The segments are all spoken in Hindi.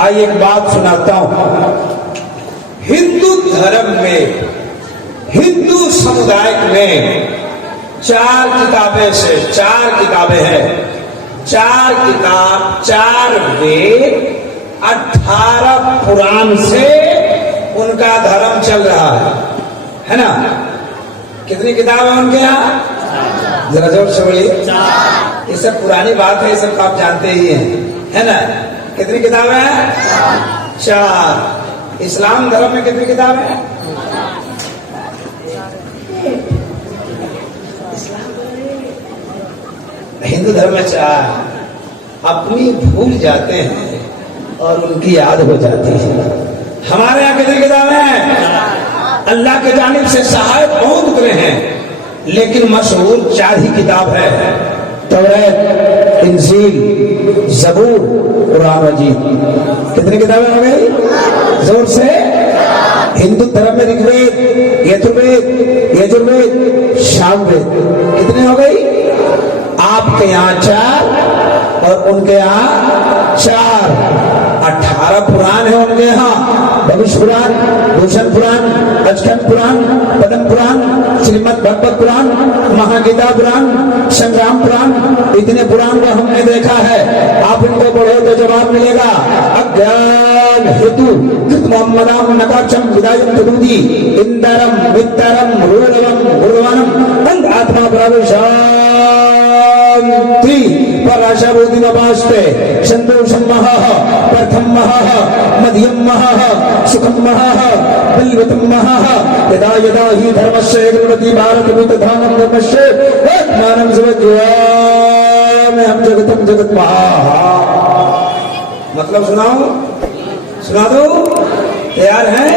आइए एक बात सुनाता हूं। हिंदू धर्म में, हिंदू समुदाय में चार किताबें हैं। 4 किताब, 4 वेद, 18 पुराण से उनका धर्म चल रहा है ना। कितनी किताब है उनके यहाँ? जरा जोर से बोलिए। ये सब पुरानी बात है, ये सब आप जानते ही हैं, है ना। कितनी किताबें हैं? 4। इस्लाम धर्म में कितनी किताबें हैं? हिंदू धर्म में 4। अपनी भूल जाते हैं और उनकी याद हो जाती है। हमारे यहाँ कितनी किताबें हैं? अल्लाह के जानिब से सहायक बहुत उतरे हैं, लेकिन मशहूर 4 ही किताब है। तौरात, इंजील, ज़बूर, कुरान मजीद। कितनी किताबें हो गई? जोर से। हिंदू धर्म में ऋग्वेद, यजुर्वेद, यजुर्वेद, सामवेद। कितनी हो गई? आपके यहाँ 4 और उनके यहाँ 4। 18 पुराण है उनके यहाँ। भविष्य पुराण, भूषण पुराण, अचखंड पुराण, पद्म पुराण, श्रीमद् भागवत पुराण, महागीता पुराण, संग्राम पुराण। इतने पुराण को हमने देखा है। आप इनको पढ़ो तो जवाब मिलेगा। अज्ञान हेतु कृत मोहम्मदाम नकाक्षम विदायम तुलूदी इंदरम वित्तरम रूरवम गुरुवानम अंग आत्मा प्रवेशा पराशरोदिनवास्ते संतोषम महः प्रथम महः मध्यम महः सुखम महः बलवतम महः यदा यदा हि धर्मस्य गुणवती भारत भूतधामं धर्मस्य आत्मानं समज्वामि हम जगतम जगत महा। मतलब सुना दो। तैयार हैं?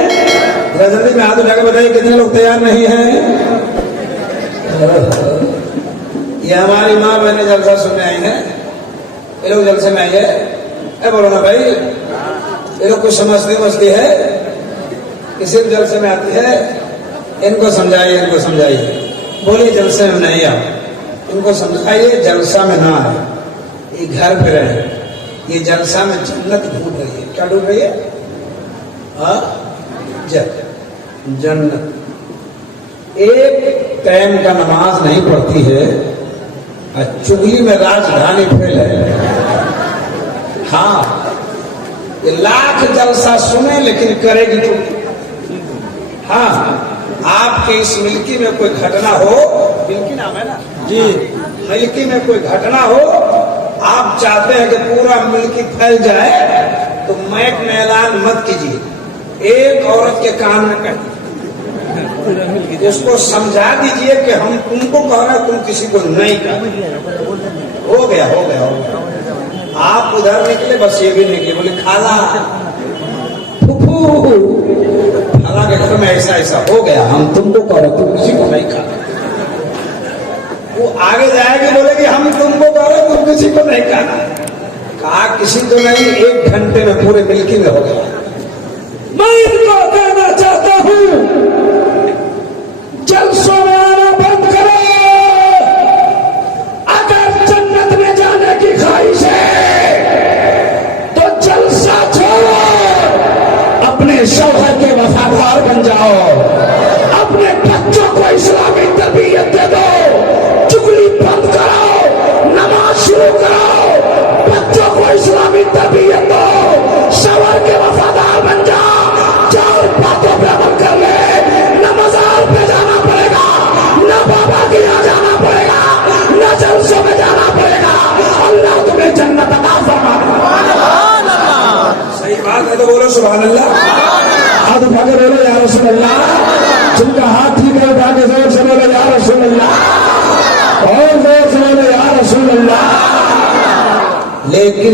जल्दी में हाथ उठा के बताइए कितने लोग तैयार नहीं हैं। ये हमारी माँ बहने जलसा सुनने आई है। ये लोग जलसे में आई है। बोलो ना भाई, ये लोग कुछ समझती है कि सिर्फ जलसे में आती है। इनको समझाइए। बोलिए जलसे में नहीं आओ। इनको समझाइए जलसा में ना आए, ये घर पे रहे। ये जलसा में जन्नत ढूंढ रही है। क्या ढूंढ रही है? जन्नत। एक टाइम का नमाज नहीं पढ़ती है, चुगली में राजधानी फैल है। हाँ, ये लाख जलसा सुने लेकिन करेगी चुगली। हाँ, आपके इस मिल्की में कोई घटना हो, मिल्की नाम है ना जी, मिल्की में कोई घटना हो, आप चाहते हैं कि पूरा मिल्की फैल जाए, तो मैक में ऐलान मत कीजिए। एक औरत के कान में कहिए, उसको समझा दीजिए कि हम तुमको कह रहे हैं, तुम किसी को नहीं कह। हो गया। आप उधर निकले, बस ये भी निकले। बोले खाला फूफू, खाला के घर में ऐसा हो गया, हम तुमको कह रहे, तुम किसी को नहीं कहा। वो आगे जाएगी, बोलेगी हम तुमको कह रहे, तुम किसी को नहीं कहा किसी को नहीं। 1 घंटे में पूरे मिल्की में हो गया। मैं इनको कहना चाहता हूं, जलसों में आना बंद करो। अगर जन्नत में जाने की ख्वाहिश है तो जलसा छोड़ो, अपने शौहर के वफादार बन जाओ, अपने बच्चों को इस्लामी तरबियत दे दो, चुगली बंद करो, नमाज शुरू करो, बच्चों को इस्लामी तरबियत दो, शौहर के वफादार बन जाओ। 4 बातों पर अमल कर ले। न मज़ार पे जाना पड़ेगा, न बाबा के यहाँ जाना पड़ेगा, न जलसों में जाना पड़ेगा। अल्लाह तुम्हें जन्नत अता फरमाएगा। सही बात है तो बोलो सुभान अल्लाह। हाथ उठा के बोलो या रसूल अल्लाह। जिनका हाथ ठीक है उठा के जोर से बोलो या रसूल अल्लाह, और जोर से बोलो या रसूल अल्लाह। लेकिन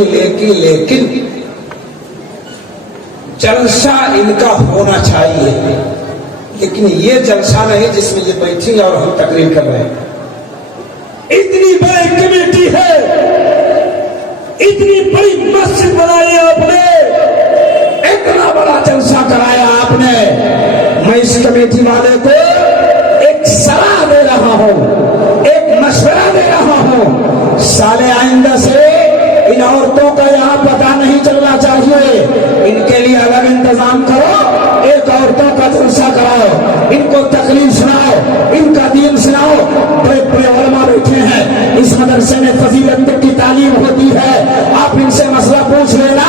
जलसा इनका होना चाहिए, लेकिन ये जलसा नहीं जिसमें ये बैठी और हम तकरीर कर रहे हैं। इतनी बड़ी कमेटी है, इतनी बड़ी मस्जिद बनाई आपने, इतना बड़ा जलसा कराया आपने। मैं इस कमेटी वाले को एक सलाह दे रहा हूं, एक मशवरा दे रहा हूं। साले आइंदा से इन औरतों का यहाँ पता नहीं चलना चाहिए। इनके लिए अलग इंतजाम करो, एक औरतों का जलसा कराओ, इनको तकलीफ सुनाओ, इनका दीन सुनाओ। बड़े बड़े उलमा बैठे हैं, इस मदरसे में फजीलत की तालीम होती है, आप इनसे मसला पूछ लेना।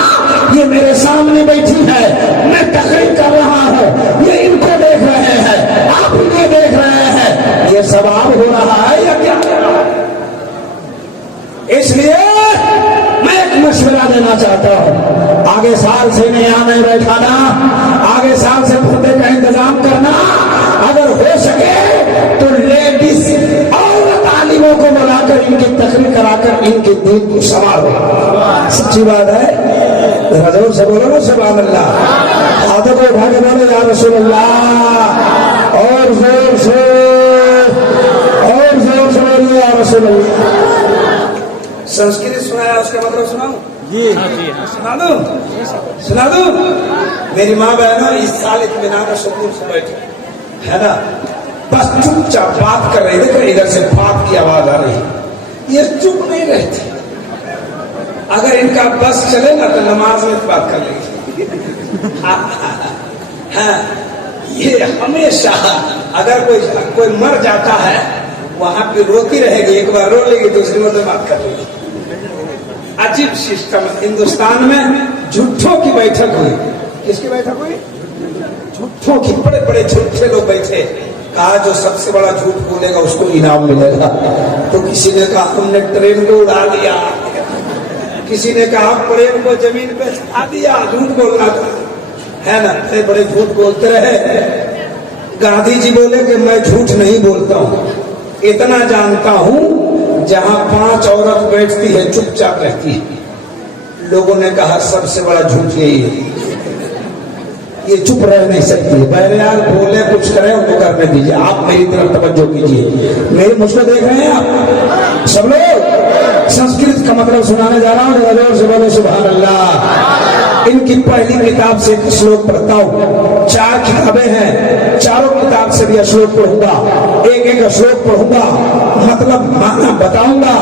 ये मेरे सामने बैठी है, मैं तकरीर कर रहा हूँ, ये इनको देख रहे हैं, आप इन्हें देख रहे हैं, ये सवाब हो रहा है या क्या? इसलिए मैं एक मशवरा देना चाहता हूं, आगे साल से यहाँ में बैठाना, आगे साल से पर्दे का इंतजाम करना, अगर हो सके तो लेडीज और तालीमों को बुलाकर इनकी तकरीर कराकर इनके दीन को संभालो। सच्ची बात है, जोर से बोलो ना सुभान अल्लाह, हाथों को उठा के बोलो या रसूल अल्लाह, और जोर से बोलो या रसूल अल्लाह। संस्कृत सुनाया, उसका मतलब सुनाऊं? जी सुना दो। मेरी माँ बहनों इस साल इत्मीनान सुकून से बैठे है ना, बस चुपचाप बात कर रही थी, देखो इधर से बात की आवाज आ रही, ये चुप नहीं रहती। अगर इनका बस चले ना तो नमाज में बात कर लेगी। हाँ, ये हमेशा अगर कोई मर जाता है वहां पे रोती रहेगी, एक बार रो लेगी दूसरी बार बात कर लेगी। अजीब सिस्टम हिंदुस्तान में। झूठों की बैठक हुई, किसकी बैठक हुई? झूठों की, बड़े बड़े झूठे लोग बैठे, कहा जो सबसे बड़ा झूठ बोलेगा उसको इनाम मिलेगा। तो किसी ने कहा हमने ट्रेन को उड़ा दिया, किसी ने कहा प्रेम को जमीन पे छा दिया, झूठ बोलना था, है ना, बड़े बड़े झूठ बोलते रहे। गांधी जी बोले कि मैं झूठ नहीं बोलता हूं, इतना जानता हूं जहां 5 औरत बैठती है चुपचाप रहती है। लोगों ने कहा सबसे बड़ा झूठ यही है, ये चुप रह नहीं सकती। बहरहाल बोले कुछ करें उनको करने दीजिए, आप मेरी तरफ तवज्जो कीजिए, मेरे मुझको देख रहे हैं आप सब लोग। संस्कृत का मतलब सुनाने जा रहा हूँ, जोर से बोलो सुभान अल्लाह। इनकी पहली किताब से एक श्लोक पढ़ता हूँ, 4 किताबें हैं, चारों किताब से भी श्लोक पढ़ूंगा, एक एक श्लोक पढ़ूंगा, मतलब माना बताऊंगा,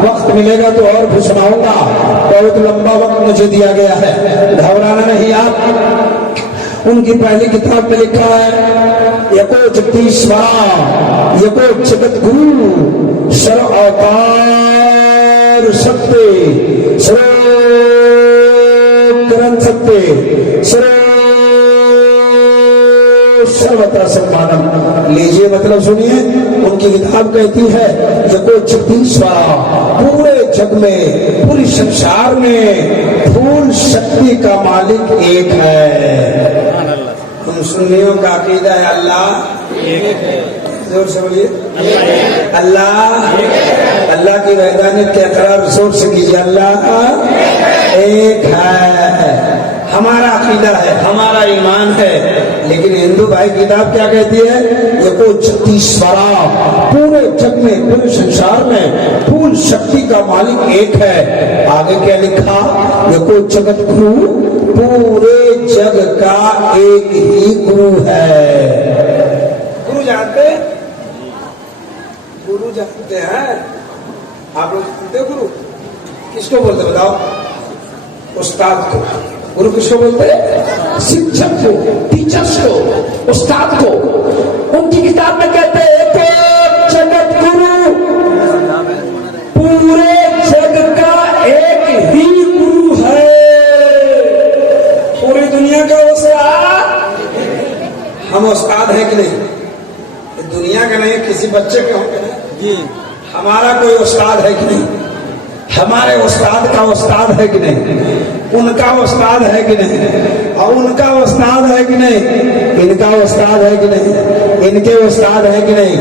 वक्त मिलेगा तो और भी सुनाऊंगा। बहुत लंबा वक्त मुझे दिया गया है, घबराना नहीं आप। उनकी पहली किताब में लिखा है यको जगदीश्वरा यको जगत गुरु सर्व अवतार सत्य सर्व ग्रंथ सत्य सर्वथा सम्मानम। लीजिए मतलब सुनिए, उनकी किताब कहती है यको जगदीश्वरा, पूरे जग में पूरे संसार में फूल शक्ति का मालिक एक है। हम सुन्नियों का अकीदा है अल्लाह एक है, जोर से बोलिए अल्लाह। अल्लाह की वैधानिक के इकरार जोर से कीजिए, अल्लाह एक है। हमारा अकीदा है, हमारा ईमान है। लेकिन हिंदू भाई किताब क्या कहती है? यको जगदीश्वरा, पूरे जग में पूरे संसार में फूल शक्ति का मालिक एक है। आगे क्या लिखा? यको जगत गुरु, पूरे जग का एक ही गुरु है। गुरु जानते? गुरु जानते हैं आप लोग? जानते हो गुरु किसको बोलते बताओ? उस्ताद को। गुरु किसको बोलते हैं? शिक्षक को, टीचर्स को, उस्ताद को। उनकी किताब में कहते हैं एक जगत गुरु, पूरे जग का एक ही गुरु है। पूरी दुनिया का उस्ताद हम उस्ताद है कि नहीं? दुनिया का नहीं, किसी बच्चे के होंगे जी। हमारा कोई उस्ताद है कि नहीं? हमारे उस्ताद का उस्ताद है कि नहीं? उनका उस्ताद है कि नहीं? और उनका उस्ताद है कि नहीं? इनका उस्ताद है कि नहीं? इनके उस्ताद है कि नहीं?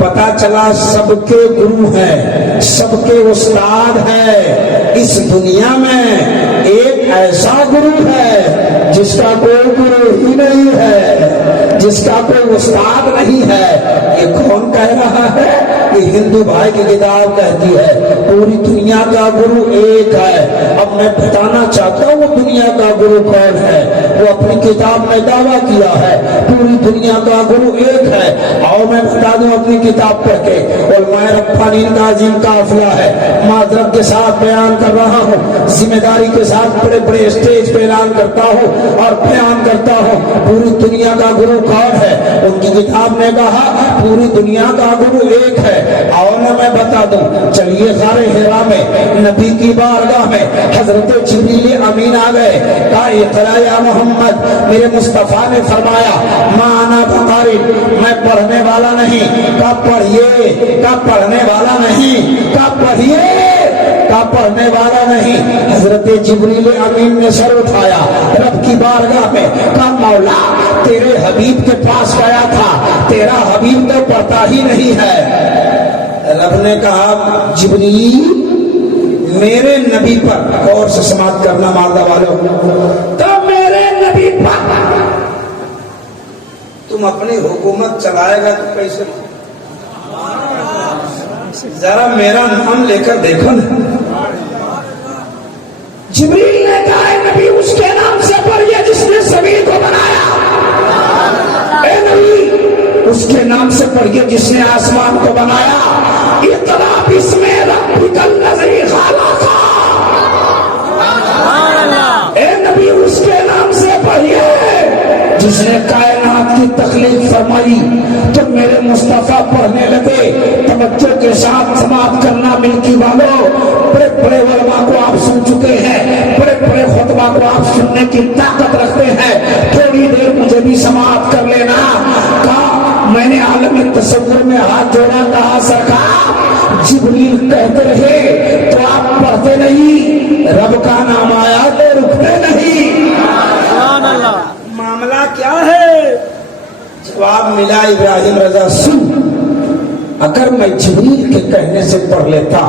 पता चला सबके गुरु हैं, सबके उस्ताद है। इस दुनिया में एक ऐसा गुरु है जिसका कोई गुरु ही नहीं है, जिसका कोई उस्ताद नहीं है। ये कौन कह रहा है? कि हिंदू भाई की किताब कहती है पूरी दुनिया का गुरु एक है। अब मैं बताना चाहता हूँ वो दुनिया का गुरु कौन है। वो अपनी किताब में दावा किया है पूरी दुनिया का गुरु एक है। और मैं बता दूं अपनी किताब पढ़ के, और मैं रब्बानीन का अजीम काफिला है, माजरत के साथ बयान कर रहा हूँ, जिम्मेदारी के साथ बड़े बड़े स्टेज पे ऐलान करता हूँ और बयान करता हूँ पूरी दुनिया का गुरु कौन है। उनकी किताब ने कहा पूरी दुनिया का गुरु एक है। और मैं बता दूं, चलिए ग़ारे हिरा में नबी की बारगाह में हजरत जिब्रील अमीन आ गए। कहा इक़रा या मोहम्मद, मेरे मुस्तफा ने फरमाया माना बकारी, मैं पढ़ने वाला नहीं। का पढ़िए, का पढ़ने वाला नहीं, का पढ़िए, का पढ़ने वाला नहीं। हजरत जिब्रील अमीन ने सर उठाया रब की बारगाह में, कहा मौला तेरे हबीब के पास गया था, तेरा हबीब तो पढ़ता ही नहीं है। रब ने कहा जिब्रील मेरे नबी पर गौर से समाप्त करना मालदा वालों, तो मेरे नबी पर तुम अपनी हुकूमत चलाएगा तो कैसे? जरा मेरा नाम लेकर देखो ना। जिब्रील ने कहा नबी उसके नाम से पढ़िए जिसने ज़मीन को बनाया। ए नबी उसके नाम से पढ़िए जिसने आसमान को बनाया। इतना बिस्मे रब्बिकल लज़ी खलक़। ए नबी उसके नाम से पढ़िए जिसने कायनात की तख्लीक फरमाई। तो मेरे मुस्तफा पढ़ने लगे, तवज्जो के साथ समाप्त करना मिल्की वालों। बड़े बड़े उलमा को आप सुन चुके हैं, बड़े बड़े खुतबा को आप सुनने की ताकत रखते हैं, थोड़ी देर मुझे भी समाप्त कर लेना। कहा मैंने आलम तसव्वुर में हाथ जोड़ा, कहा सरकार जिब्रील कहते रहे तो आप पढ़ते नहीं, रब का नाम आया तो रुकते नहीं। मामला क्या है? जवाब मिला इब्राहिम रजा सुन, अगर मैं जिब्रील के कहने से पढ़ लेता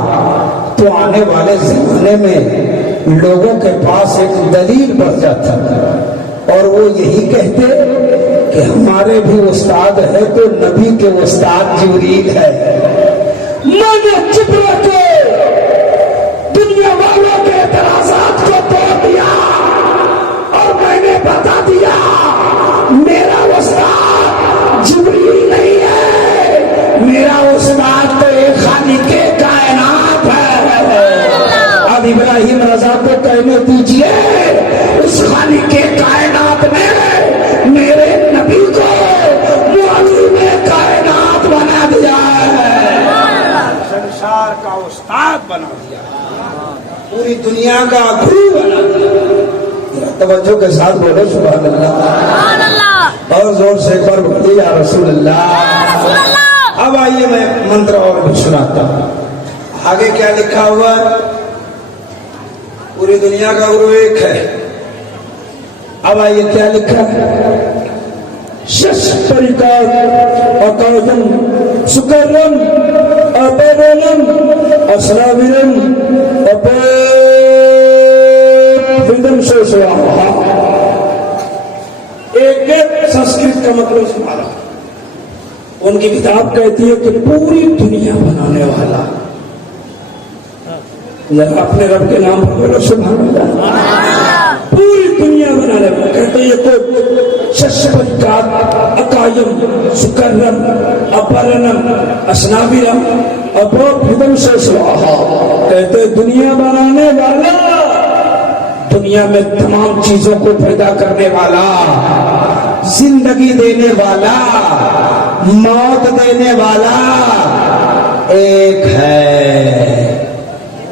तो आने वाले जमाने में लोगों के पास एक दलील बढ़ जाता और वो यही कहते कि हमारे भी उस्ताद है तो नबी के उस्ताद जिब्रील है। मैंने जिब्रील के दुनिया वालों के एतराज़ात को तोड़ दिया और मैंने बता दिया मेरा उस्ताद जिब्रील नहीं है, मेरा उस्ताद तो एक खालिक़े कायनात है। अब इब्राहिम रजा को कहने दीजिए उस खालिक़े कायनात ने मेरे नबी को मुअल्लिमे कायनात बना दिया है, संसार का उस्ताद बना दिया, पूरी दुनिया का गुरु बना दिया। तवज्जो के साथ बोलो सुभान अल्लाह, और जोर से एक बार बोलिए या रसूल अल्लाह। अब आइए मैं मंत्र और भी सुनाता हूँ। आगे क्या लिखा हुआ है? पूरी दुनिया का गुरु एक है। अब आइए क्या लिखा है? शस्त्रिकार अकादम सुकरम अपरम अस्राविरम अपरम से स्वाहा। एक संस्कृत का मतलब सुना। उनकी किताब कहती है कि पूरी दुनिया बनाने वाला। अपने रब के नाम पर बोलो सुभान अल्लाह। पूरी दुनिया बनाने वाला कहते ये तो शस्त्रकार अकायम सुकरम अपरनम अस्नाविरम अपोभिदम से स्वाहा। कहते दुनिया बनाने वाला, दुनिया में तमाम चीजों को पैदा करने वाला, जिंदगी देने वाला, मौत देने वाला एक है।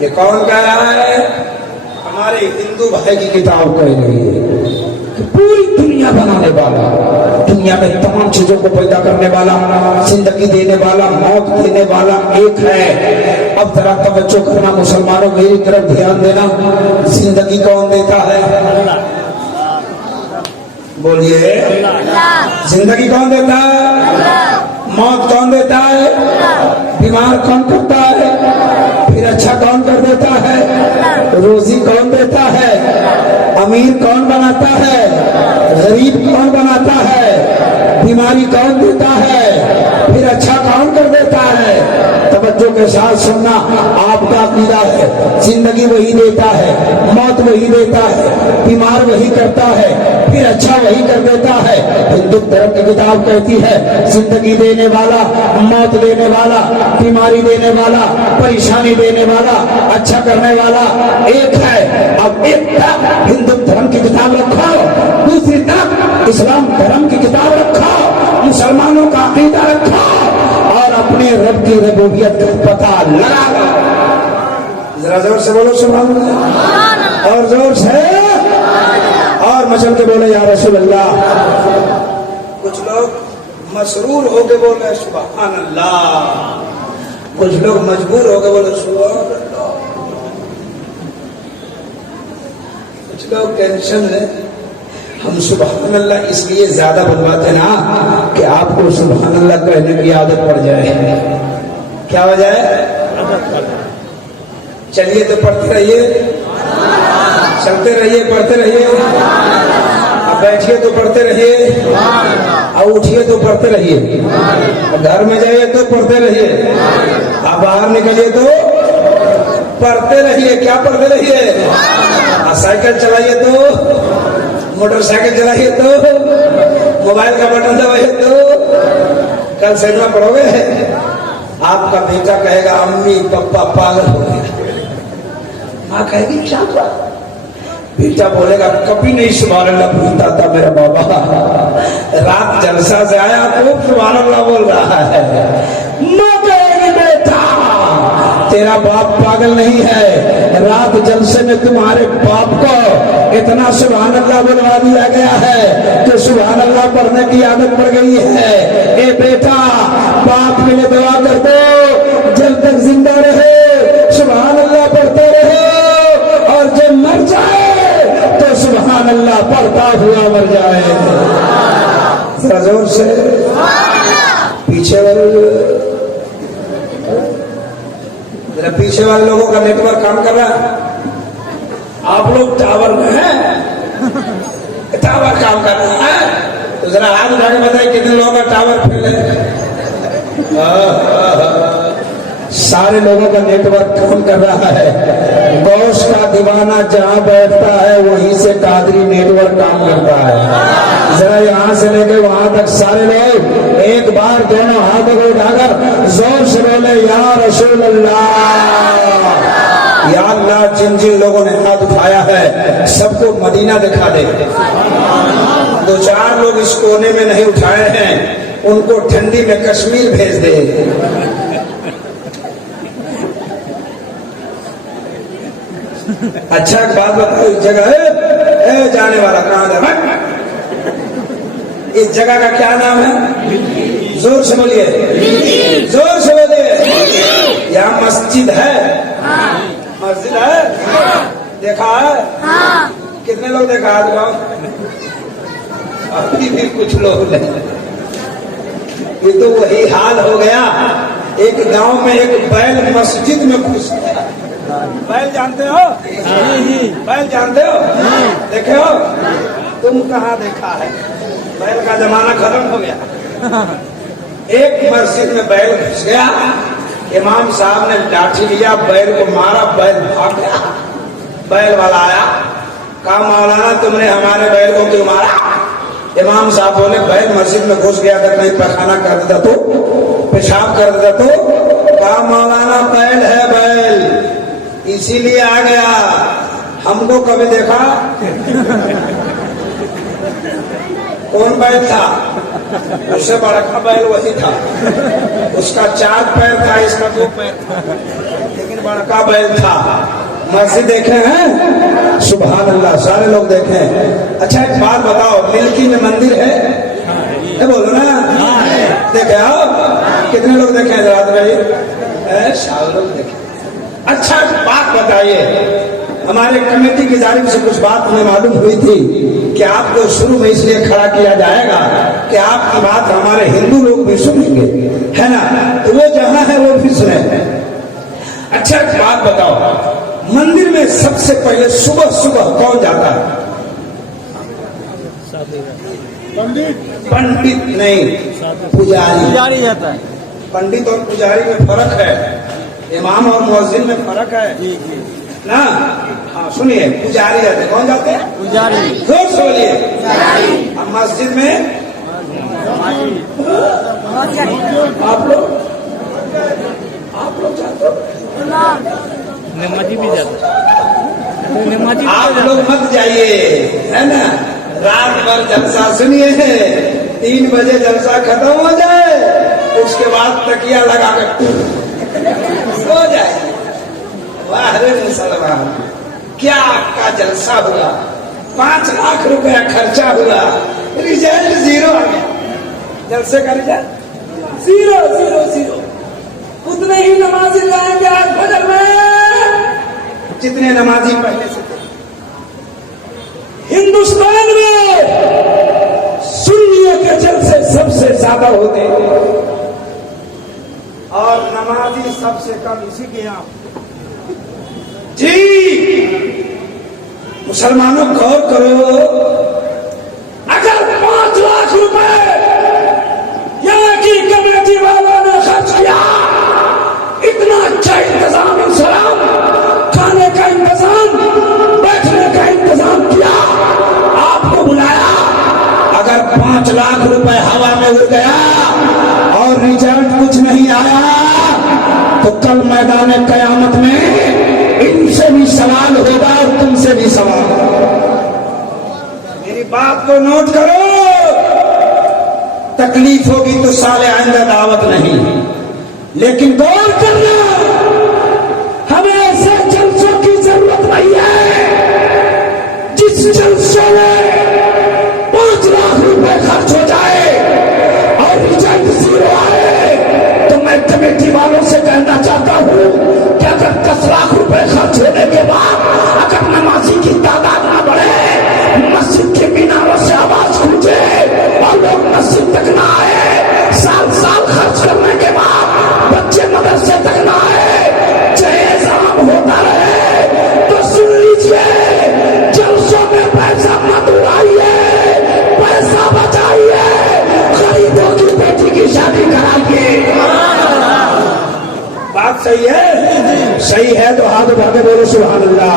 ये कौन कह रहा है? हमारे हिंदू भाई की किताब कह रही है कि पूरी दुनिया बनाने वाला, दुनिया में तमाम चीजों को पैदा करने वाला, जिंदगी देने वाला, मौत देने वाला एक है। अब जरा तवज्जो करना मुसलमानों, मेरी तरफ ध्यान देना। जिंदगी कौन देता है? बोलिए। जिंदगी कौन देता है? मौत कौन देता है? बीमार कौन करता है? फिर अच्छा कौन कर देता है? रोजी कौन देता है? अमीर कौन बनाता है? गरीब कौन बनाता है? बीमारी कौन देता है? फिर अच्छा कौन कर देता है? के साथ सुनना, आपका अकीदा है जिंदगी वही देता है, मौत वही देता है, बीमार वही करता है, फिर अच्छा वही कर देता है। हिंदू धर्म की किताब कहती है जिंदगी देने वाला, मौत देने वाला, बीमारी देने वाला, परेशानी देने वाला, अच्छा करने वाला एक है। अब एक तरफ हिंदू धर्म की किताब रखो, दूसरी तरफ इस्लाम धर्म की किताब रखो, मुसलमानों का अकीदा रखो और अपने रब की रबूबियत का पता लगा लो। जरा जोर से बोलो सुभान अल्लाह, और जोर से और मचल के बोले या रसूल अल्लाह। कुछ लोग मसरूर होके बोले सुभान अल्लाह, कुछ लोग मजबूर होके बोले सुभान अल्लाह, कुछ लोग टेंशन है। हम सुभान अल्लाह इसलिए ज्यादा बुलवाते ना कि आपको सुभान अल्लाह कहने की आदत पड़ जाए। क्या हो जाए? चलिए तो पढ़ते रहिए, चलते रहिए, पढ़ते रहिए, अब बैठिए तो पढ़ते रहिए, अब उठिए तो पढ़ते रहिए, घर में जाइए तो पढ़ते रहिए, आप बाहर निकलिए तो पढ़ते रहिए। क्या पढ़ते रहिए? साइकिल चलाइए तो, मोटरसाइकिल चलाइए तो, मोबाइल का बटन दबाइए तो, कल सिनेमा पढ़ोगे, आपका बेटा कहेगा अम्मी पापा पागल हो गया, माँ कहेगी क्या हुआ, बेटा बोलेगा कभी नहीं सुभान अल्लाह भूलता था मेरा बाबा, रात जलसा से आया तो सुभान अल्लाह बोल रहा है। माँ कहेगी बेटा तेरा बाप पागल नहीं है, रात जलसे में तुम्हारे बाप को इतना सुभान अल्लाह बुलवा दिया गया है कि सुभान अल्लाह पढ़ने की आदत पड़ गई है। ए बेटा बाप के लिए दुआ कर दो, जब तक जिंदा रहे सुभान अल्लाह पढ़ते रहे, और जब मर जाए तो सुभान अल्लाह पढ़ता हुआ मर जाए। जरा जोर से पीछे वाले, जरा पीछे वाले लोगों का नेटवर्क काम कर रहा है। आप लोग टावर में हैं, टावर काम कर रहा है तो जरा हाथ उठा के बताइए कितने लोगों का टावर फैले। सारे लोगों का नेटवर्क काम कर रहा है। गौस का दीवाना जहां बैठता है वहीं से कादरी नेटवर्क काम करता है। जरा यहाँ से लेकर वहां तक सारे लोग एक बार दोनों हाथों को उठाकर जोर से बोले या रसूल अल्लाह। या अल्लाह जिन जिन लोगों ने हाथ उठाया है सबको मदीना दिखा दे। दो चार लोग इस कोने में नहीं उठाए हैं उनको ठंडी में कश्मीर भेज दे। अच्छा एक बात बताओ, इस जगह है जाने वाला कहाँ है? इस जगह का क्या नाम है? जोर से बोलिए, जोर से बोलिए। यहाँ मस्जिद है, मस्जिद है, देखा है? कितने लोग देखा है? अभी भी कुछ लोग नहीं। ये तो वही हाल हो गया। एक गांव में एक बैल मस्जिद में घुस गया। बैल जानते हो? बैल जानते हो? देखे हो? तुम कहाँ देखा है? बैल का जमाना खत्म हो गया। एक मस्जिद में बैल घुस गया, इमाम साहब ने लाठी लिया, बैल को मारा, बैल भाग गया। बैल वाला आया, कहा मौलाना तुमने हमारे बैल को क्यों मारा? इमाम साहब बोले बैल मस्जिद में घुस गया था, कहीं पैखाना कर देता तो, पेशाब कर देता तो। कहा मौलाना बैल है, बैल इसीलिए आ गया, हमको कभी देखा? कौन बैल था? उससे बड़ा बैल वही था, उसका 4 पैर था, इसका 2 पैर था, लेकिन बड़ा बैल था। मस्जिद देखे हैं? सुभान अल्लाह, सारे लोग देखे हैं। अच्छा एक बात बताओ, मिल्की में मंदिर है? बोलो ना, देखे आप? कितने लोग देखे हैं? रात में सारे लोग देखे। अच्छा बात बताइए, हमारे कमेटी की जानिब से कुछ बात हमें मालूम हुई थी कि आपको शुरू में इसलिए खड़ा किया जाएगा कि आपकी बात हमारे हिंदू लोग भी सुनेंगे, है ना? तो वो जहां है वो भी सुने। अच्छा एक बात बताओ, मंदिर में सबसे पहले सुबह सुबह कौन जाता है? पंडित नहीं, पुजारी जाता है। पंडित और पुजारी में फर्क है। इमाम और मुअज्जिन में फर्क है ना। हाँ सुनिए, पुजारी जाते, कौन जाते हैं? पुजारी। जोर से बोलिए। अब मस्जिद में आप लोग जाते हो? नमाजी भी जाते, नमाजी आप लोग मत जाइए, है ना। रात भर जलसा सुनिए, 3 बजे जलसा खत्म हो जाए, उसके बाद तकिया लगा कर सो जाए। वाह रे मुसलमान, क्या आपका जलसा हुआ, 5 लाख रुपया खर्चा हुआ, रिजल्ट 0 आ गया। जलसे का रिजल्ट 0 0 0। उतने ही नमाजी लाएंगे आज फजर में जितने नमाजी पहले से थे। हिंदुस्तान में सुन्नियों के जलसे सबसे ज्यादा होते हैं और नमाजी सबसे कम। इसी के यहाँ जी मुसलमानों गौर करो, अगर 5 लाख रुपए यहाँ की कमेटी वालों ने खर्च किया, इतना अच्छा इंतजाम, इंतजाम, खाने का इंतजाम, बैठने का इंतजाम किया, आपको बुलाया, अगर 5 लाख रुपए हवा में उड़ गया और रिजल्ट कुछ नहीं आया, तो कल मैदान कयामत में इनसे भी सवाल होगा और तुमसे भी सवाल होगा। मेरी बात को नोट करो, तकलीफ होगी तो साले आइंदा दावत नहीं, लेकिन गौर करना, हमें ऐसे जलसों की जरूरत नहीं है जिस जलसों में 5 लाख रुपए खर्च हो जाए और रिजल्ट 0 आए। तो मैं कमेटी वालों से कहना चाहता हूं कि अगर 10 लाख रुपए खर्च होने के बाद अगर नमाजी की तादाद ना बढ़े, मस्जिद के मीनारों से आवाज गूंजे और लोग मस्जिद तक ना आए, साल साल खर्च करने के बाद बच्चे मदरसे तक ना आए, जयजाम होता रहे, तो सुन लीजिए, जलसों में पैसा मत उड़ाइए, पैसा बचाइए, गरीबों की बेटी की शादी कराइए। बात सही है? सही है तो हाथ उठा के बोलो सुभान अल्लाह।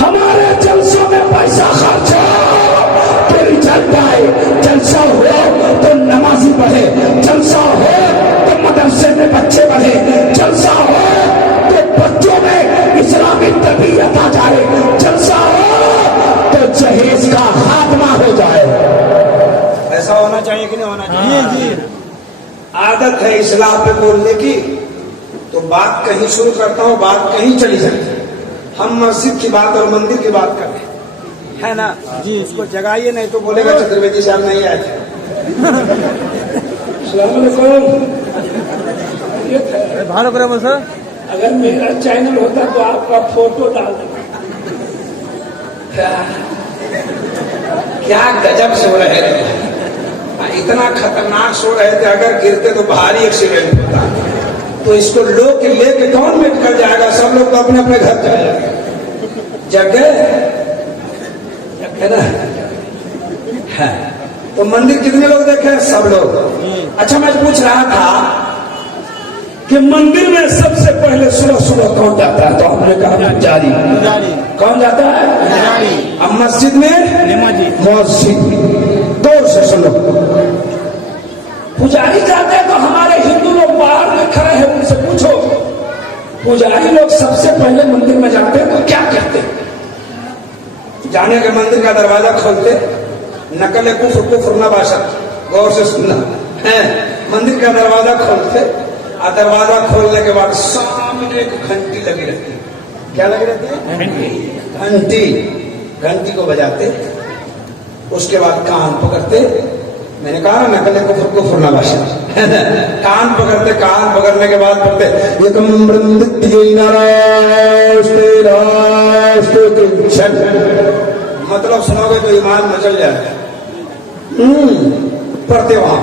हमारे जलसों में पैसा खर्च हो तो रिजल्ट आए, जलसा हो तो नमाजी बढ़े, जलसा हो तो मदरसे में बच्चे बढ़े, जलसा हो तो बच्चों में इस्लामी तरबियत आ जाए, जलसा हो तो जहेज का खात्मा हो जाए। ऐसा होना चाहिए कि नहीं होना चाहिए? जी। आदत है इस्लाम पे बोलने की, तो बात कहीं शुरू करता हूँ, बात कहीं चली जाती है। हम मस्जिद की बात और मंदिर की बात कर रहे है ना जी। इसको जगाइए, नहीं तो बोलेगा चतुर्वेदी साहब नहीं आए थे। भालो करो सर, अगर मेरा चैनल होता तो आपका फोटो डाल देना। क्या गजब सो रहे थे, इतना खतरनाक सो रहे थे, अगर गिरते तो भारी एक्सीडेंट होता। तो इसको लोग लेके कौन मिट कर जाएगा, सब लोग तो अपने अपने घर चले जाएंगे। जग गए है ना। है तो मंदिर कितने लोग देखे? सब लोग। अच्छा मैं पूछ रहा था कि मंदिर में सबसे पहले सुबह सुबह कौन जाता है? तो आपने कहा पुजारी। कौन जाता है? अब मस्जिद में नमाजी। मस्जिद दूर से सुनो, पुजारी जाते हैं तो हमारे हिंदू लोग बाहर में खड़े हैं, उनसे पूछो पुजारी लोग सबसे पहले मंदिर में जाते हैं तो क्या कहते हैं? जाने के मंदिर का दरवाजा खोलते, नकल कुफ्र कुफ्र न बाशत, गौर से सुनना है। मंदिर का दरवाजा खोलते और दरवाजा खोलने के बाद सामने एक घंटी लगी रहती है। क्या लगी रहती है? घंटी। घंटी को बजाते, उसके बाद कान पकड़ते। मैंने कहा ना नकल कुफ्र कुफ्र न बाशत, कान पकड़ते, कान पकड़ने के बाद पढ़ते मतलब सुनोगे तो ईमान मचल जाएगा। पढ़ते वहां।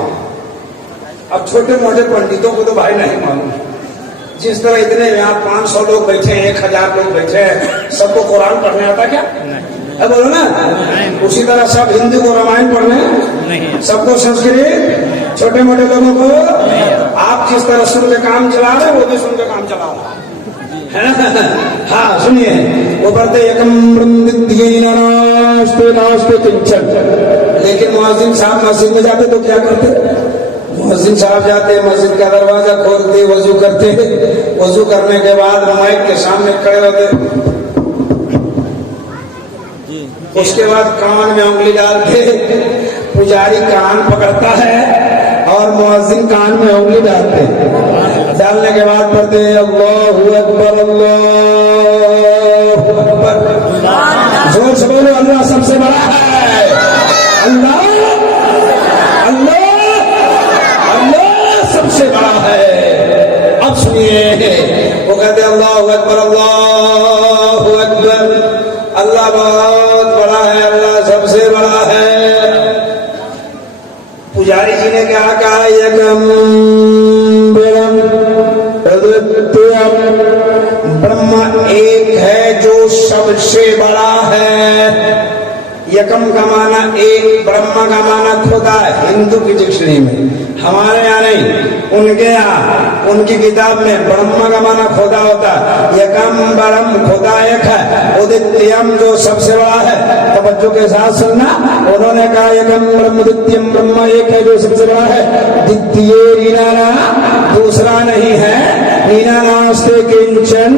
अब छोटे मोटे पंडितों को तो भाई नहीं मालूम, जिस तरह इतने यहाँ 500 लोग बैठे हैं, 1000 लोग बैठे हैं, सबको कुरान पढ़ने आता क्या? अब बोलो ना। उसी तरह सब हिंदू को रामायण पढ़ने, सबको संस्कृत, छोटे मोटे लोगों को। आप आप जिस तरह सुन के काम चला रहे वो भी सुन के काम चला रहा है ना। हाँ सुनिए, वो पढ़ते एकम नास्ते नास्ते किंचन। लेकिन मुअज्जिन साहब मस्जिद में जाते तो क्या करते? मुअज्जिन साहब जाते, मस्जिद का दरवाजा खोलते, वजू करते, वजू करने के बाद माइक के सामने खड़े होते, उसके बाद कान में उंगली डालते, पुजारी कान पकड़ता है और मुअज्जिन कान में उंगली डालते, डालने के बाद पढ़ते अल्लाहु अकबर अल्लाहु अकबर। जोर से बोलो, अल्लाह सबसे बड़ा है, अल्लाह अल्लाह अल्लाह सबसे बड़ा है। अब सुनिए, वो कहते अल्लाहु अकबर अल्लाहु अकबर, अल्लाह बहुत बड़ा है, अल्लाह सबसे बड़ा है। पुजारी जी ने क्या कहा? एकम ब्रह्म एक है जो सबसे बड़ा है। यकम का माना एक, ब्रह्म का माना खुदा है हिंदू की डिक्शनरी में। हमारे यहाँ नहीं, उनके यहाँ उनकी किताब में ब्रह्म का माना खुदा होता है। यकम ब्रह्म, खुदा एक है। उदित्यम जो सबसे बड़ा है। तो बच्चों के साथ सुनना, उन्होंने कहा यकम ब्रह्म द्वितीयम, ब्रह्म एक है जो सबसे बड़ा है। द्वितीय रीना, दूसरा नहीं है। रीना नास्ते किंचन,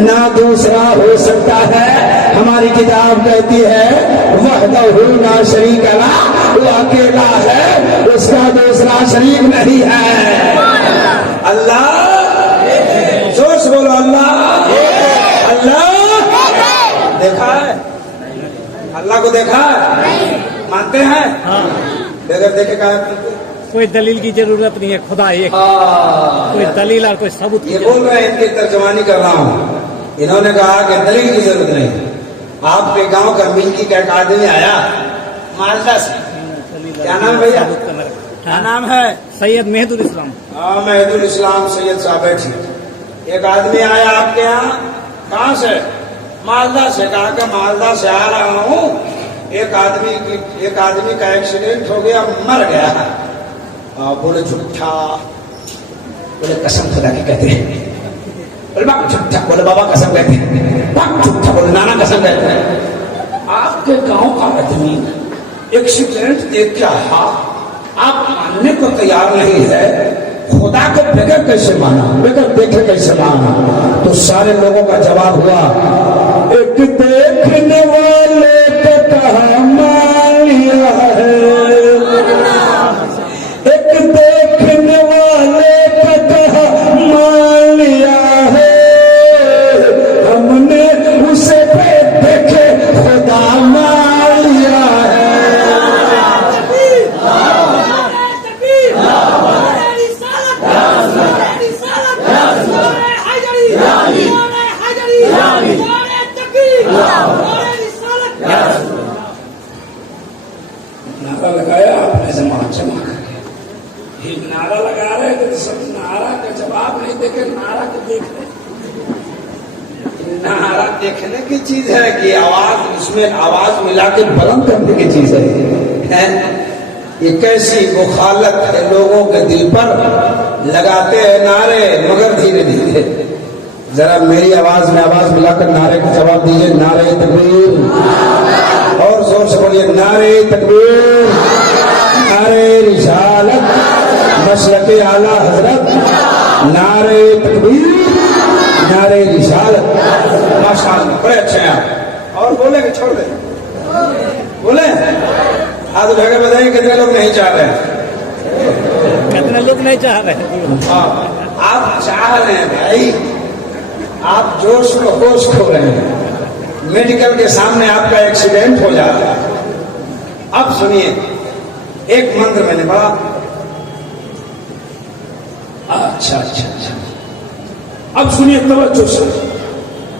ना दूसरा हो सकता है। हमारी किताब कहती है वहदहु ला शरीक लह, वो अकेला है, उसका दूसरा शरीक नहीं है। अल्लाह, जोर से बोलो अल्लाह अल्लाह। देखा है अल्लाह को? देखा है? मानते हैं? बगैर देखे का कोई दलील की जरूरत नहीं है, खुदा एक। कोई दलील और कोई सबूत। ये बोल रहे हैं, इनकी तर्जमानी कर रहा हूँ। इन्होंने कहा कि दलील की जरूरत नहीं। आपके गांव का मिल्की का एक आदमी आया मालदा से, क्या नाम भैया? क्या नाम है? सैयद मेहदुल इस्लाम। हाँ, मेहदुल इस्लाम सैयद साहब बैठे। एक आदमी आया आपके यहाँ, कहाँ से? मालदा से। कहा कि मालदा से आ रहा हूँ, एक आदमी का एक्सीडेंट हो गया, मर गया। बोले झूठा? बोले कसम खुदा की कहते हैं। बोले बाप झूठा? बोले बाबा कसम कहते हैं। बाप झूठा? बोले नाना कसम कहते हैं। आपके गांव का आदमी एक्सीडेंट देख के आया, आप मानने को तैयार नहीं है, खुदा को बगैर कैसे माना, बगैर देखे कैसे माना? तो सारे लोगों का जवाब हुआ, एक देखने वाले को कहा मान लिया है, एक देखने वाले को कहा मान लिया है, हमने उसे देखे खुदा मान लिया है। नारा लगाया आपने जमा करके, ये नारा लगा रहे थे तो सब नारा का जवाब नहीं देखे, नारा को देख रहे। नारा देखने की चीज है कि आवाज, उसमें आवाज मिला के बुलंद करने की चीज है? ये कैसी मुखालत है, लोगों के दिल पर लगाते हैं नारे मगर धीरे धीरे। जरा मेरी आवाज में आवाज मिलाकर नारे का जवाब दीजिए, नारे तकबीर। और जोर से बोलिए, नारे तकबीर, नारे रिसालत, मसलके आला हजरत, नारे तकबीर, नारे रिसालत। माशाअल्लाह, बड़े अच्छे हैं आप। और बोले कि छोड़ दे? बोले आज भगे बताइए कितने लोग नहीं चाह रहे हैं? कितने लोग नहीं चाह रहे हैं? आप चाह रहे हैं भाई, आप जोश को होश खो रहे हैं। मेडिकल के सामने आपका एक्सीडेंट हो जाता है। अब सुनिए, एक मंत्र मैंने पढ़ा। अच्छा अच्छा अच्छा, अब सुनिए तवज्जो से।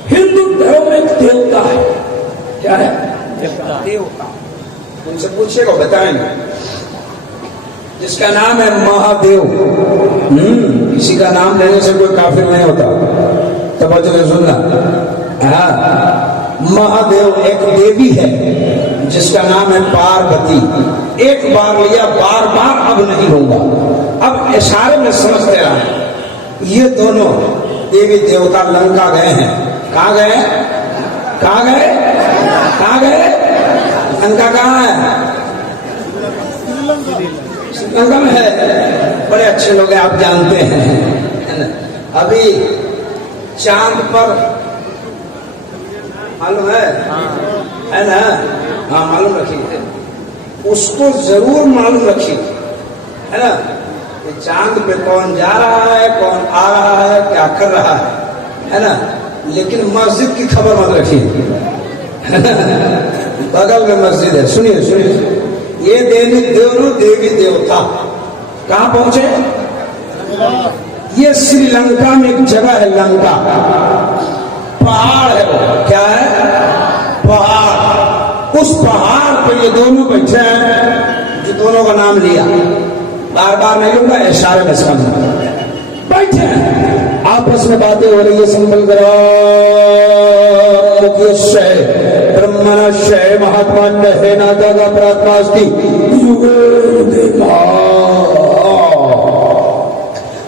हिंदू धर्म में एक देवता है। क्या है? देवता। उनसे पूछिएगा, बताएंगे। जिसका नाम है महादेव। किसी का नाम लेने से कोई काफिर नहीं होता। तवज्जो से सुनना। हाँ, महादेव एक देवी है जिसका नाम है पार्वती। एक बार लिया, बार बार अब नहीं होगा। अब इशारे में समझते रहे, ये दोनों देवी देवता लंका गए हैं। कहाँ गए? कहाँ गए? कहाँ गए? लंका कहाँ है? लंका में है। बड़े अच्छे लोग हैं, आप जानते हैं, है ना? अभी चांद पर मालूम है ना? हाँ मालूम रखिए, उसको जरूर मालूम रखिए, है ना? कि चांद पे कौन जा रहा है, कौन आ रहा है, क्या कर रहा है ना? लेकिन मस्जिद की खबर मत रखिए। बगल में मस्जिद है, सुनिए सुनिए। ये दोनों देवी देवता कहाँ पहुंचे? ये श्रीलंका में एक जगह है, लंका पहाड़ है। वो क्या है? पहाड़। उस पहाड़ पर ये दोनों बैठे हैं, जो दोनों का नाम लिया, बार बार नहीं लूंगा, इशारे में समझना। बैठे हैं, आपस में बातें हो रही है। संबल करो ब्रह्मणश्य महात्मा है नादा का प्रार्थना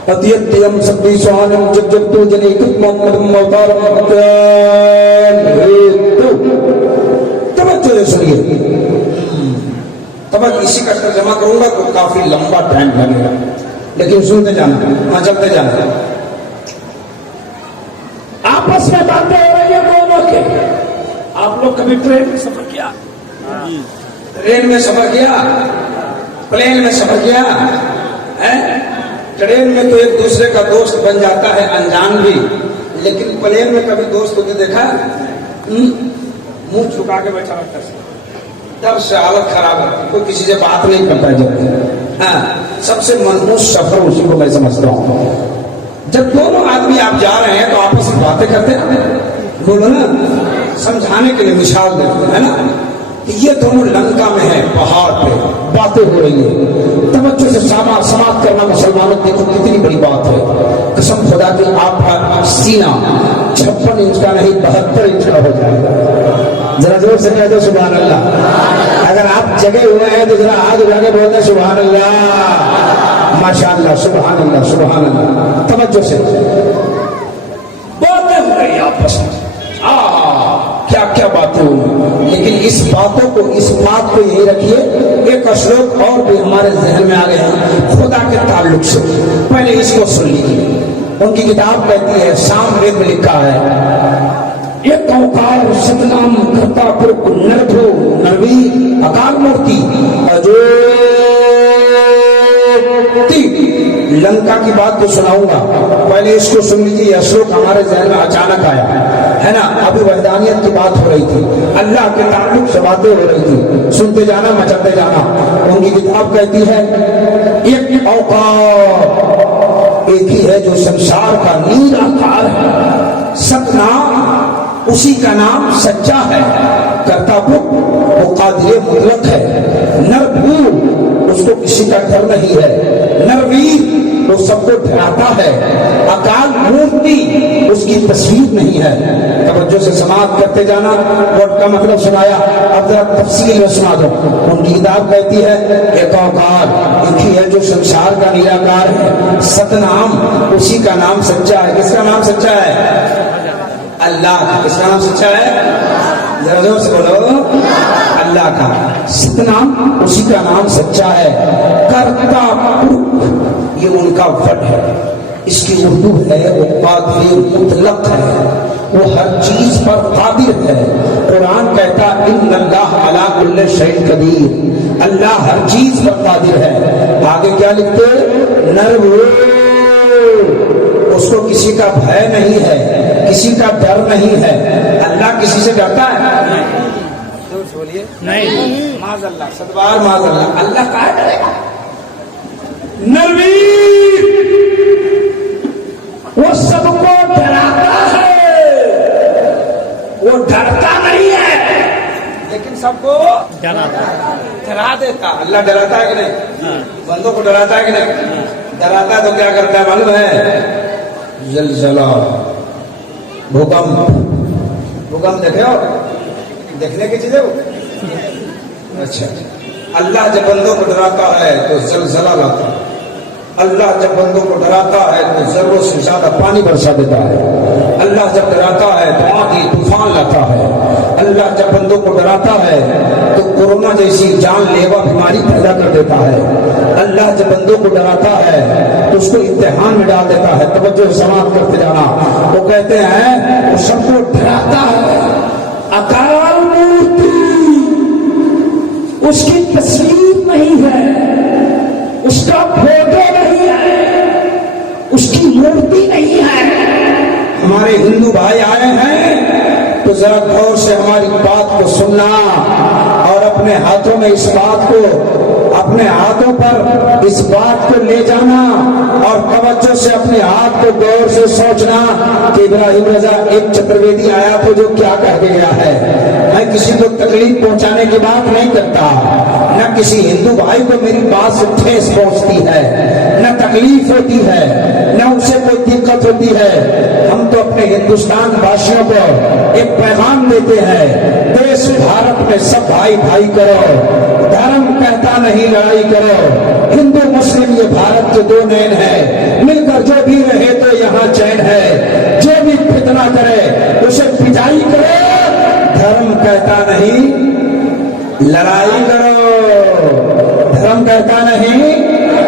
अत्यत्यम शक्ति स्वानम जब जब तो जने अवतारम तब सुनिए। तब इसी का जमा करूंगा तो काफी लंबा टाइम लगेगा, लेकिन सुनते जाना, वहां चलते जाना। आपस में बातें हो रही है दोनों के। आप लोग कभी ट्रेन में सफर किया? ट्रेन में सफर किया? प्लेन में सफर किया है? ट्रेन में तो एक दूसरे का दोस्त बन जाता है, अनजान भी, लेकिन प्लेन में कभी दोस्त होते देखा? मुंह झुका के बैठा रहता है, डर से हालत खराब है, कोई किसी से बात नहीं करता है। जब हाँ, सबसे मनहूस सफर उसी को मैं समझता हूँ। जब दोनों आदमी आप जा रहे हैं तो आपस में बातें करते हैं, बोलो ना, समझाने के लिए मिसाल देते हैं ना। ये दोनों लंका में है, पहाड़ पे बातें हो रही है। तवज्जो से समाप्त करना मुसलमानों, देखो कितनी बड़ी बात है। कसम खुदा की आपका सीना 56 इंच का नहीं 72 इंच का हो जाएगा। जरा जोर से कह दो सुभान अल्लाह। अगर आप जगे हुए हैं तो जरा हाथ उठा के बोलते सुभान अल्लाह, माशाअल्लाह, सुभान अल्लाह, सुभान अल्लाह। तवज्जो से बोलते हुए आपस में क्या क्या बातें हुई, लेकिन इस बात को यही रखिए। एक श्लोक और भी हमारे जहन में आ गया खुदा के ताल्लुक से, पहले इसको सुन लीजिए। उनकी किताब कहती है, सामवेद में लिखा है, एक ओंकार सतनाम कर्ता पुरुष नरभो नरवी अकाल मूर्ति लंका की बात तो सुनाऊंगा, पहले इसको सुन लीजिए। यह श्लोक हमारे जहन में अचानक आया है ना। अभी वहदानियत की बात हो रही थी, अल्लाह के ताल्लुक से बातें हो रही थी, सुनते जाना, मचाते जाना। उनकी किताब कहती है, एक औकार एक ही है जो संसार का निराकार है, सतनाम उसी का नाम सच्चा है, कर्तापुर वो कादिर मुतलक है, नरभू उसको किसी का डर नहीं है, नरवीर वो सबको डराता है, अकाल मूर्ति उसकी तस्वीर नहीं है। तवज्जो से समाप्त करते जाना, वर्ड का मतलब सुनाया, अब जरा तफसील में सुना दो। उनकी किताब कहती है, एक औकार एक ही है जो संसार का निराकार है, सतनाम उसी का नाम सच्चा है। किसका नाम सच्चा है? अल्लाह का। किसका नाम सच्चा है? जरा जोर से बोलो, अल्लाह का। सतनाम उसी का नाम सच्चा है। कर्ता पुरुष ये उनका वर्ड है, इसकी उर्दू है, वो कादिर मुतलक है, वो हर चीज पर कादिर है। कुरान कहता इन्नल्लाह अला कुल्लि शैइन कदीर, अल्लाह हर चीज पर कादिर है। आगे क्या लिखते? नरभू उसको किसी का भय नहीं है, किसी का डर नहीं है। अल्लाह किसी से डरता है? बोलिए नहीं, माज़अल्लाह, सदबार माज़अल्लाह। अल्लाह कहाँ डरेगा? नरवीर वो सबको डराता है, वो डरता नहीं है, लेकिन सबको डरा देता। अल्लाह डराता है कि नहीं? बंदों को डराता है कि नहीं? डराता तो क्या करता है मालूम है? जलजला, भूकंप। भूकंप देखे हो? देखने की चीजें वो। अच्छा, अल्लाह जब बंदों को डराता है तो जलजला लाता है। अल्लाह जब बंदों को डराता है तो जरूरत से ज्यादा पानी बरसा देता है। अल्लाह जब डराता है तो आंधी तूफान लाता है। अल्लाह जब बंदों को डराता है तो कोरोना जैसी जानलेवा बीमारी पैदा कर देता है। अल्लाह जब बंदों को डराता है तो उसको इम्तिहान में डाल देता है। तवज्जो समाप्त करते जाना। वो कहते हैं वो सबको डराता है। अकाल मूर्ति, उसकी तस्वीर नहीं है, उसका फोटो नहीं है, उसकी मूर्ति नहीं है। हमारे हिंदू भाई आए हैं तो जरा गौर से हमारी बात को सुनना और अपने हाथों में इस बात को, अपने हाथों पर इस बात को ले जाना और तवज्जो से अपने हाथ को गौर से सोचना कि इब्राहिम रजा एक चतुर्वेदी आया तो जो क्या कह के गया है। मैं किसी को तकलीफ पहुंचाने की बात नहीं करता, न किसी हिंदू भाई को मेरी बात से ठेस पहुंचती है, न तकलीफ होती है, न उसे कोई दिक्कत होती है। हम तो अपने हिंदुस्तान वासियों को एक पैगाम देते हैं, देश भारत में सब भाई भाई करो, धर्म कहता नहीं लड़ाई करो। हिंदू मुस्लिम ये भारत के दो नयन है, मिलकर जो भी रहे तो यहाँ चैन है। जो भी फितना करे उसे पिटाई करे, धर्म कहता नहीं लड़ाई करो, धर्म कहता नहीं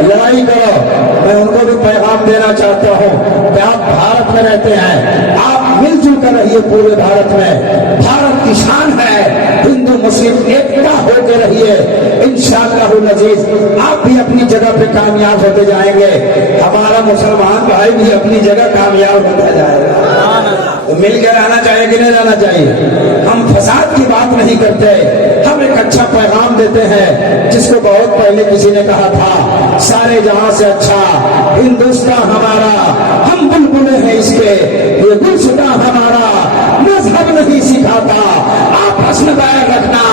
लड़ाई करो। मैं उनको भी पैगाम देना चाहता हूँ कि आप भारत में रहते हैं, आप मिलजुल कर रहिए पूरे भारत में। भारत की शान है, हिंदू मुस्लिम एकता होकर रहिए। इंशाअल्लाह अज़ीज आप भी अपनी जगह पे कामयाब होते जाएंगे, हमारा मुसलमान भाई भी अपनी जगह कामयाब होता जाएगा। तो मिलकर रहना चाहिए कि नहीं रहना चाहिए। हम फसाद की बात नहीं करते, हम एक अच्छा पैगाम देते हैं जिसको बहुत पहले किसी ने कहा था, सारे जहां से अच्छा हिंदुस्तान हमारा, हम बुलबुले हैं इसके, ये गुलशुदा हमारा, मजहब नहीं सिखाता, आपस में बैर रखना,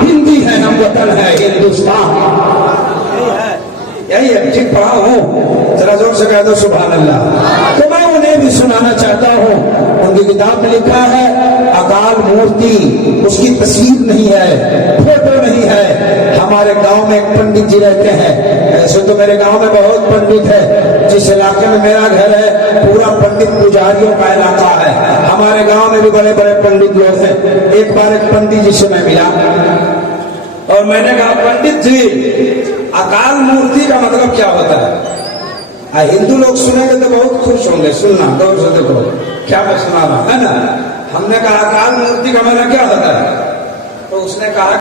हिंदी है हम वतन है हिंदुस्तान। यही है, ठीक पढ़ा हूँ, जरा जोर से कह दो सुभान अल्लाह। तो मैं उन्हें भी सुनाना चाहता हूँ, उनकी किताब में लिखा है अकाल मूर्ति, उसकी तस्वीर नहीं है, फोटो नहीं है। हमारे गांव में एक पंडित जी रहते हैं, ऐसे तो मेरे गांव में बहुत पंडित है, जिस इलाके में मेरा घर है पूरा पंडित पुजारियों का इलाका है। हमारे गांव में भी बड़े बड़े पंडित लोग हैं। एक बार एक पंडित जी से मैं मिला और मैंने कहा, पंडित जी अकाल मूर्ति का मतलब क्या होता है? हिंदू लोग सुनेंगे तो बहुत खुश होंगे, सुनना गौर से देखो क्या मैं सुना रहा है ना। हमने कहा अकाल मूर्ति का मतलब क्या होता है? तो उसने कहा